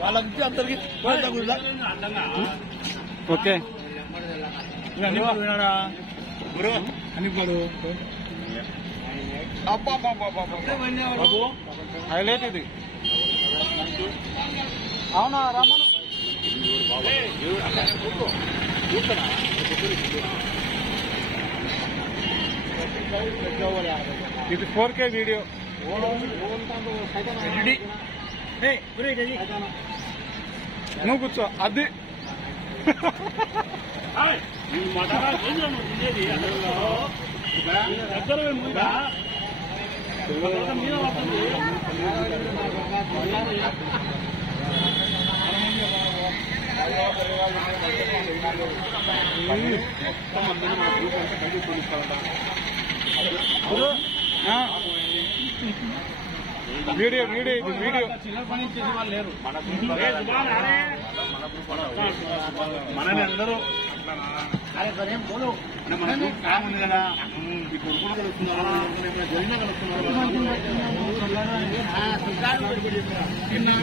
వాళ్ళకి అందరికి ఓకే అన్ని వినారా గురు అన్ని పడు బాబు హైలైట్ ఇది. అవునా రమ్మను. ఇది 4K వీడియో. నువ్వు కూర్చో. అది వీడియో వీడియో ఇది వీడియో. మనని అందరూ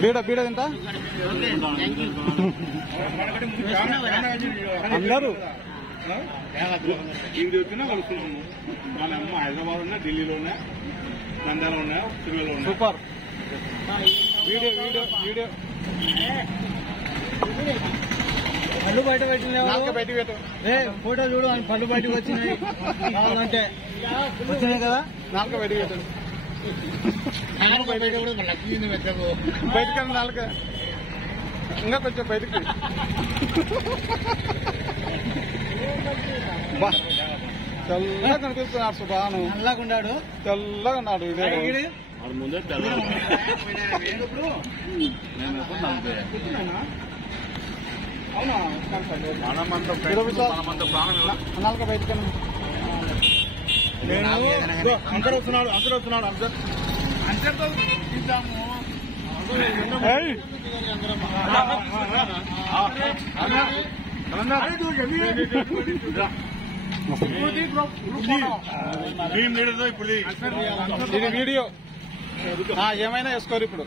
బీడ బీడ ఎంత అందరూ ఇవి వచ్చినా కలుస్తున్నాము. మన అమ్మ హైదరాబాద్ ఉన్నా, ఢిల్లీలో ఉన్నా, నంద్యాల ఉన్నా, సిరివేలో ఉన్నా. Super video video video. పళ్ళు బయట పెట్టిన బయట పెట్టు. ఫోటో చూడు అని పళ్ళు బయటకు వచ్చినాయి కావాలంటే వచ్చినాయి కదా. నాలుక బయట పెట్టు. బయటకు నాలుక ఇంకా కొంచెం బయటకి. తెల్లగా కనిపిస్తున్నాడు సుభాను. నల్లగుండాడు తెల్లగా ఉన్నాడు. ఇదే ముందే అవునా నాలుక బయటకు. అందరూ వస్తున్నాడు, అందరూ వస్తున్నాడు. అందరితో ఇద్దాము. ఇది వీడియో. ఏమైనా వేసుకోరు ఇప్పుడు.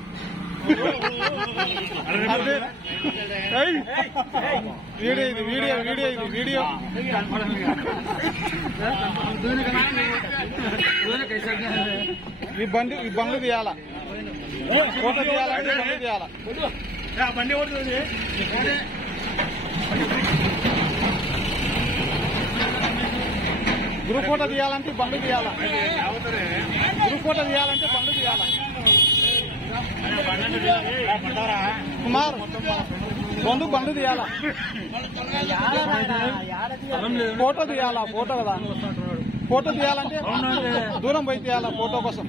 వీడియో ఇది వీడియో వీడియో ఇది వీడియో. ఈ బండ్లు తీయాలా, ఫోటో తీయాలంటే బండ్లు తీయాలా. బండి కొడుతుంది. గ్రూప్ ఫోటో తీయాలంటే బండ్లు తీయాలా. గ్రూప్ ఫోటో తీయాలంటే బండ్లు తీయాలా. కుమార్ బండ్లు తీయాలా. ఫోటో తీయాలా. ఫోటో కదా. ఫోటో తీయాలంటే దూరం పోయి తీయాలా ఫోటో కోసం.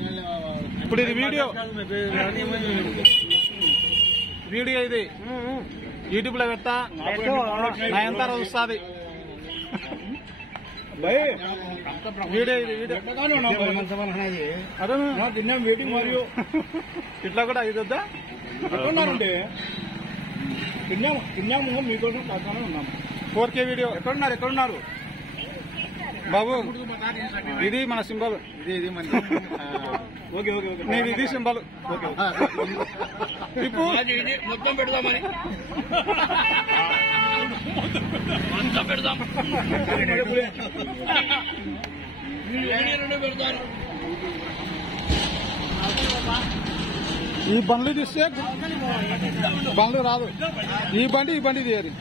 ఇప్పుడు ఇది వీడియో వీడియో ఇది యూట్యూబ్ లో పెట్టా నా ఎంత రోజు వస్తుంది. వీడియో ఇది వీడియో. అదే తిన్నాం వెయిటింగ్. మరియు ఇట్లా కూడా ఇది వద్దా. ఎక్కడున్నారండి? తిన్నాము మీకోసం కాకుండా ఉన్నాము. 4K video. ఎక్కడున్నారు బాబు? ఇది మన సింబల్. ఇది ఓకే ఓకే ఓకే. నేను ఇది సింబల్. ఇప్పుడు మొత్తం పెడదామని పెడదాం. ఈ బండ్లు తీస్తే బండ్లు రాదు. ఈ బండి తీయదు.